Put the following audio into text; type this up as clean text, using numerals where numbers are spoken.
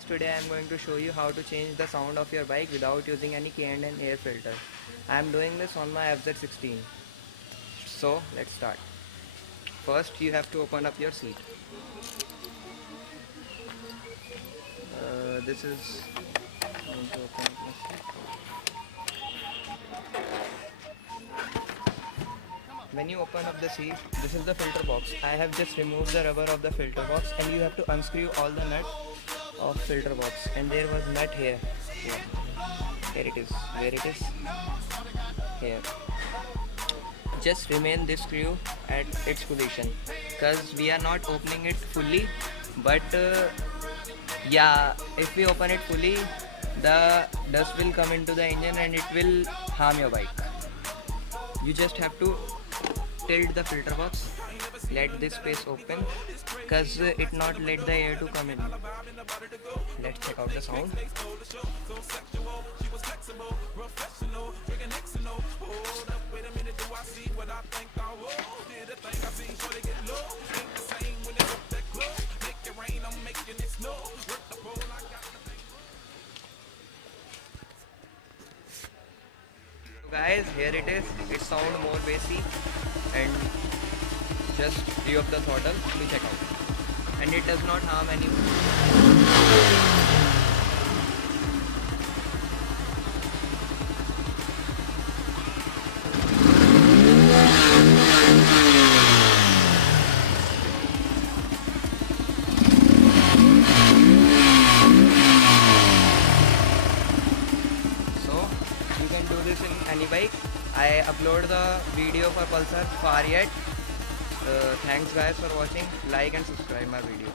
Guys, today I am going to show you how to change the sound of your bike without using any K&N air filter. I am doing this on my FZ16. So let's start. First you have to open up your seat. This is going to open up my seat. When you open up the seat, this is the filter box. I have just removed the rubber of the filter box and you have to unscrew all the nut of filter box, and there was nut here. Here it is. Where it is? Here. Just remain this screw at its position because we are not opening it fully, but yeah, if we open it fully the dust will come into the engine and it will harm your bike. You just have to tilt the filter box, let this space open because it not let the air to come in. Let's check out the sound. So guys, here it is. It sounds more bassy, and just free of the throttle to check out, and it does not harm anyone. So you can do this in any bike. I upload the video for Pulsar Far Yet. Thanks guys for watching. Like and subscribe my video.